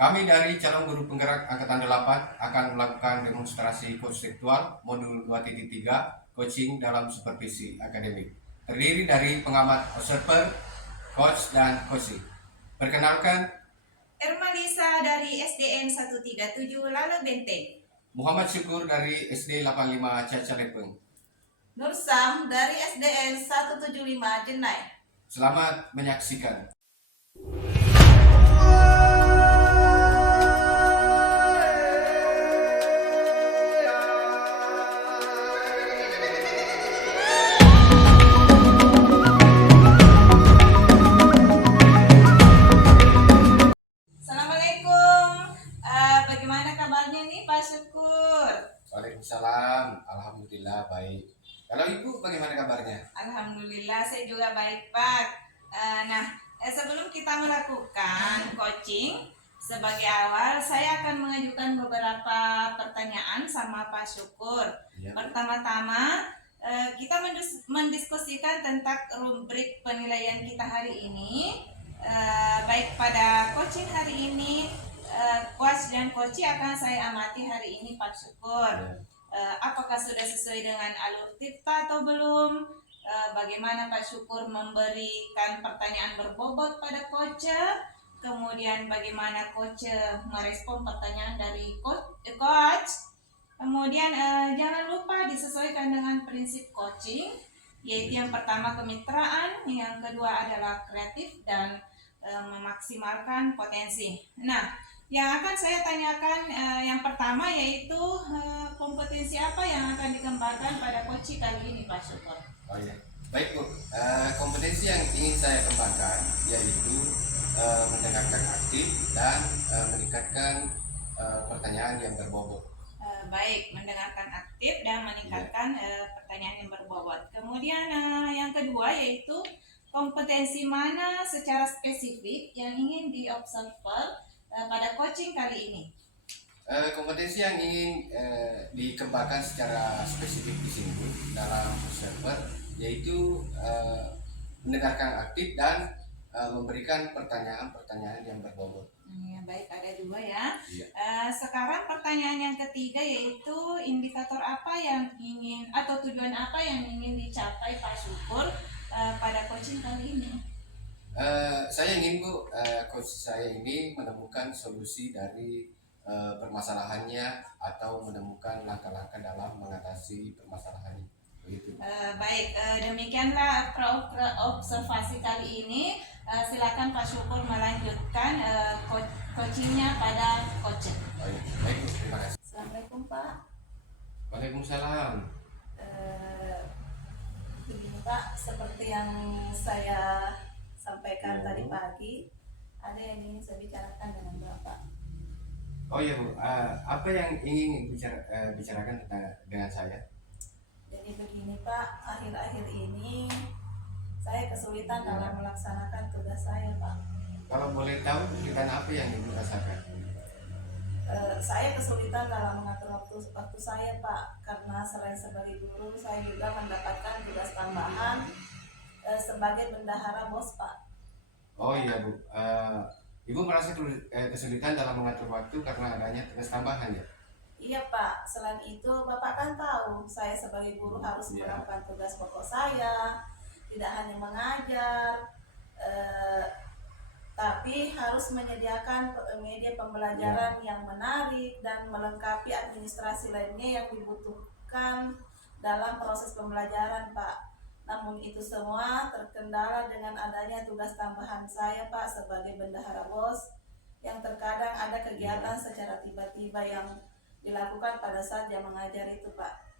Kami dari calon guru penggerak Angkatan 8 akan melakukan demonstrasi konseptual modul 2.3 coaching dalam supervisi akademik. Terdiri dari pengamat observer, coach, dan coaching. Perkenalkan, Ermalisa dari SDN 137 Lale Benteng. Muhammad Syukur dari SD 85 Caca Lepeng. Nursam dari SDN 175 Jenai. Selamat menyaksikan. Assalamualaikum. Bagaimana kabarnya nih Pak Syukur? Waalaikumsalam, alhamdulillah baik. Kalau ibu bagaimana kabarnya? Alhamdulillah saya juga baik Pak. Sebelum kita melakukan coaching, sebagai awal saya akan mengajukan beberapa pertanyaan sama Pak Syukur. Ya. Pertama-tama kita mendiskusikan tentang rubrik penilaian kita hari ini. Baik pada coaching hari ini, coach dan coachee akan saya amati hari ini Pak Syukur. Apakah sudah sesuai dengan alur kita atau belum? Bagaimana Pak Syukur memberikan pertanyaan berbobot pada coach? Kemudian bagaimana coach merespon pertanyaan dari coach? Kemudian jangan lupa disesuaikan dengan prinsip coaching, yaitu yang pertama kemitraan, yang kedua adalah kreatif dan memaksimalkan potensi. Nah, yang akan saya tanyakan yang pertama yaitu kompetensi apa yang akan dikembangkan pada coaching kali ini Pak Syukur? Oh ya, baik Bu. Kompetensi yang ingin saya kembangkan yaitu mendengarkan aktif dan meningkatkan pertanyaan yang berbobot. Baik, mendengarkan aktif dan meningkatkan pertanyaan yang berbobot. Kemudian yang kedua yaitu kompetensi mana secara spesifik yang ingin diobserver pada coaching kali ini? Kompetensi yang ingin dikembangkan secara spesifik di sini dalam observer yaitu mendengarkan aktif dan memberikan pertanyaan-pertanyaan yang berbobot. Ya, baik, ada dua ya. Iya. Sekarang pertanyaan yang ketiga yaitu indikator apa yang ingin atau tujuan apa yang ingin dicapai Pak Syukur pada coaching kali ini? Saya ingin Bu, coach saya ini menemukan solusi dari permasalahannya atau menemukan langkah-langkah dalam mengatasi permasalahannya. Begitu. Baik, demikianlah observasi kali ini. Silakan Pak Syukur melanjutkan coachingnya pada coach. Oh, iya. Baik Bu, terima kasih. Assalamualaikum Pak. Waalaikumsalam. Begini Pak, seperti yang saya sampaikan tadi pagi, ada yang ingin saya bicarakan dengan Bapak. Oh iya Bu, apa yang ingin bicarakan dengan saya? Jadi begini Pak, akhir-akhir ini saya kesulitan dalam melaksanakan tugas saya Pak. Kalau boleh tahu kesulitan apa yang Ibu rasakan? Saya kesulitan dalam mengatur waktu saya Pak, karena selain sebagai guru, saya juga mendapatkan tugas tambahan sebagai bendahara BOS Pak. Oh iya Bu, Ibu merasa kesulitan dalam mengatur waktu karena adanya tugas tambahan ya? Iya Pak, selain itu Bapak kan tahu saya sebagai guru harus melakukan tugas pokok saya, tidak hanya mengajar, tapi harus menyediakan media pembelajaran yang menarik dan melengkapi administrasi lainnya yang dibutuhkan dalam proses pembelajaran Pak. Namun itu semua terkendala dengan adanya tugas tambahan saya Pak sebagai bendahara BOS, yang terkadang ada kegiatan secara tiba-tiba yang dilakukan pada saat jam mengajar itu Pak.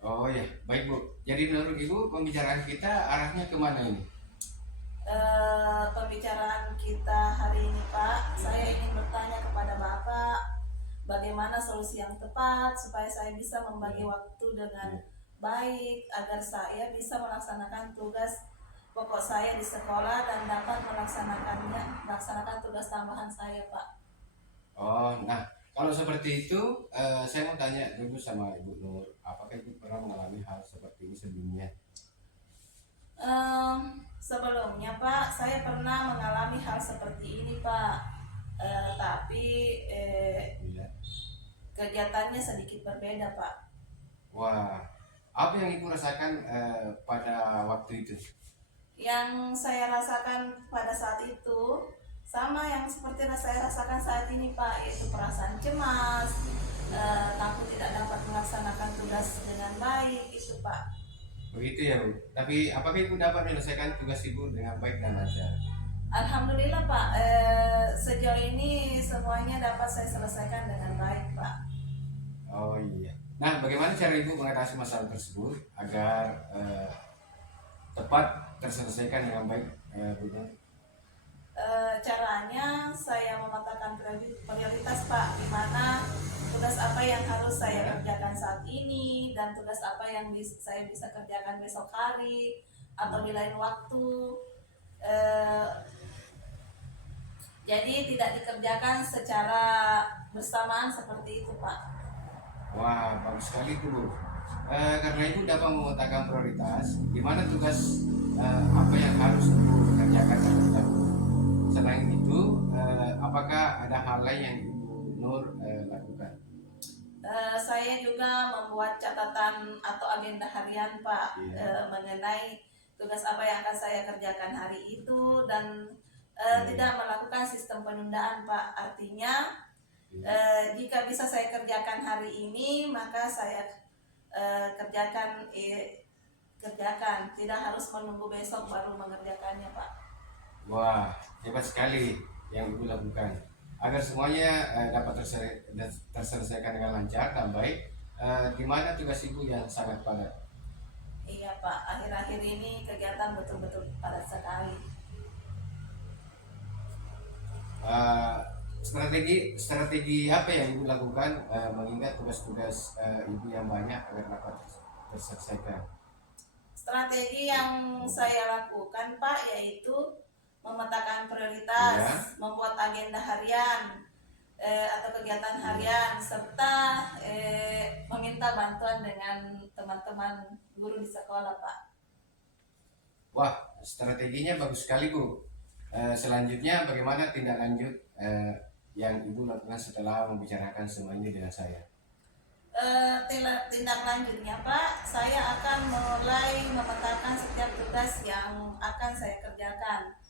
Oh ya, baik Bu. Jadi menurut Ibu pembicaraan kita arahnya kemana ini? Pembicaraan kita hari ini Pak, saya ingin bertanya kepada Bapak bagaimana solusi yang tepat supaya saya bisa membagi waktu dengan baik agar saya bisa melaksanakan tugas pokok saya di sekolah dan dapat melaksanakan tugas tambahan saya Pak. Oh, nah kalau seperti itu, saya mau tanya dulu sama Ibu Nur, apakah Ibu pernah mengalami hal seperti ini sebelumnya? Sebelumnya Pak, saya pernah mengalami hal seperti ini Pak. Tapi Iya. kegiatannya sedikit berbeda Pak. Wah, apa yang ibu rasakan pada waktu itu? Yang saya rasakan pada saat itu sama yang seperti yang saya rasakan saat ini Pak, yaitu perasaan cemas, takut tidak dapat melaksanakan tugas dengan baik itu Pak. Begitu ya Bu. Tapi apakah ibu dapat menyelesaikan tugas ibu dengan baik dan lancar? Alhamdulillah Pak, sejauh ini semuanya dapat saya selesaikan dengan baik Pak. Oh iya. Nah, bagaimana cara ibu mengatasi masalah tersebut agar tepat terselesaikan dengan baik, Bu? Caranya saya memetakan prioritas Pak, di mana tugas apa yang harus saya kerjakan saat ini dan tugas apa yang saya bisa kerjakan besok hari atau di lain waktu. Jadi tidak dikerjakan secara bersamaan seperti itu Pak. Wah, bagus sekali itu Bu. Karena ibu dapat memetakan prioritas, di mana tugas apa yang harus ibu kerjakan terlebih dahulu. Selain itu, apakah ada hal lain yang Ibu Nur lakukan? Saya juga membuat catatan atau agenda harian Pak, Iya. mengenai tugas apa yang akan saya kerjakan hari itu dan tidak melakukan sistem penundaan Pak. Artinya jika bisa saya kerjakan hari ini maka saya kerjakan, tidak harus menunggu besok baru mengerjakannya Pak. Wah, hebat sekali yang Ibu lakukan. Agar semuanya dapat terselesaikan dengan lancar dan baik, di mana tugas Ibu yang sangat padat? Iya Pak, akhir-akhir ini kegiatan betul-betul padat sekali. Strategi apa yang Ibu lakukan mengingat tugas-tugas Ibu yang banyak agar dapat terselesaikan? Strategi yang saya lakukan Pak yaitu memetakan prioritas, Iya. membuat agenda harian atau kegiatan harian, serta meminta bantuan dengan teman-teman guru di sekolah Pak. Wah, strateginya bagus sekali Bu. Selanjutnya bagaimana tindak lanjut yang Ibu lakukan setelah membicarakan semua ini dengan saya? Tindak lanjutnya Pak, saya akan mulai memetakan setiap tugas yang akan saya kerjakan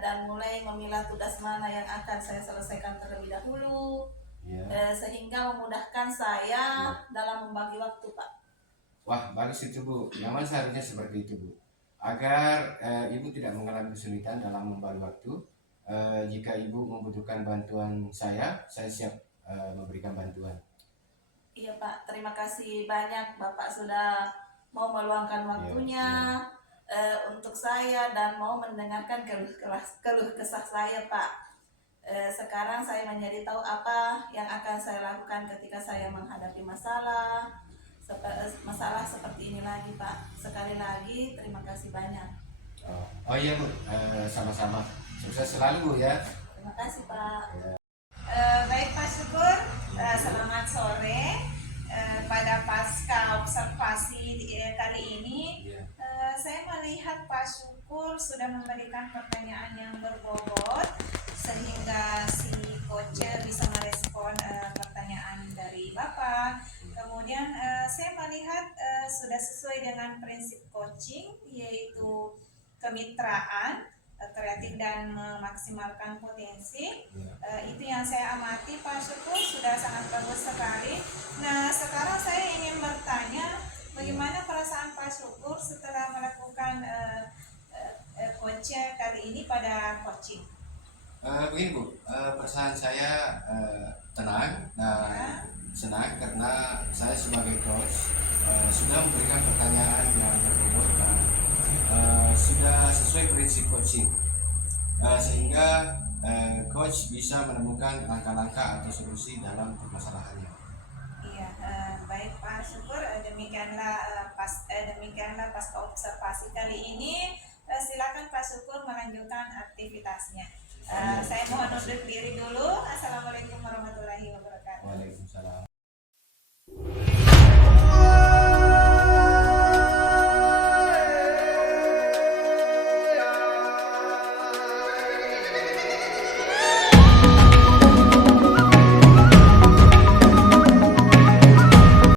dan mulai memilah tugas mana yang akan saya selesaikan terlebih dahulu, Ya. sehingga memudahkan saya dalam membagi waktu Pak. Wah, bagus itu Bu. Memang seharusnya seperti itu Bu. Agar Ibu tidak mengalami kesulitan dalam membagi waktu. Jika Ibu membutuhkan bantuan saya siap memberikan bantuan. Iya Pak, terima kasih banyak Bapak sudah mau meluangkan waktunya untuk saya dan mau mendengarkan keluh kesah saya Pak. Sekarang saya menjadi tahu apa yang akan saya lakukan ketika saya menghadapi masalah seperti ini lagi Pak. Sekali lagi terima kasih banyak. Oh iya Bu, sama-sama. Sukses selalu Bu ya. Terima kasih Pak. Baik Pak Syukur, selamat sore. Pada pasca observasi kali ini, saya melihat Pak Syukur sudah memberikan pertanyaan yang berbobot sehingga si coach bisa merespon pertanyaan dari Bapak. Kemudian saya melihat sudah sesuai dengan prinsip coaching, yaitu kemitraan, kreatif dan memaksimalkan potensi. Itu yang saya amati Pak Syukur, sudah sangat bagus sekali. Nah, sekarang saya ingin bertanya, bagaimana perasaan Pak Syukur setelah melakukan coaching kali ini pada coaching? Begini Bu, perasaan saya tenang dan senang karena saya sebagai coach sudah memberikan pertanyaan yang berbobot dan sudah sesuai prinsip coaching, sehingga coach bisa menemukan langkah-langkah atau solusi dalam permasalahannya. Iya, baik Pak Syukur, demikianlah pasca observasi kali ini. Silakan Pak Syukur melanjutkan aktivitasnya. Saya mohon undur diri dulu. Assalamualaikum warahmatullahi wabarakatuh.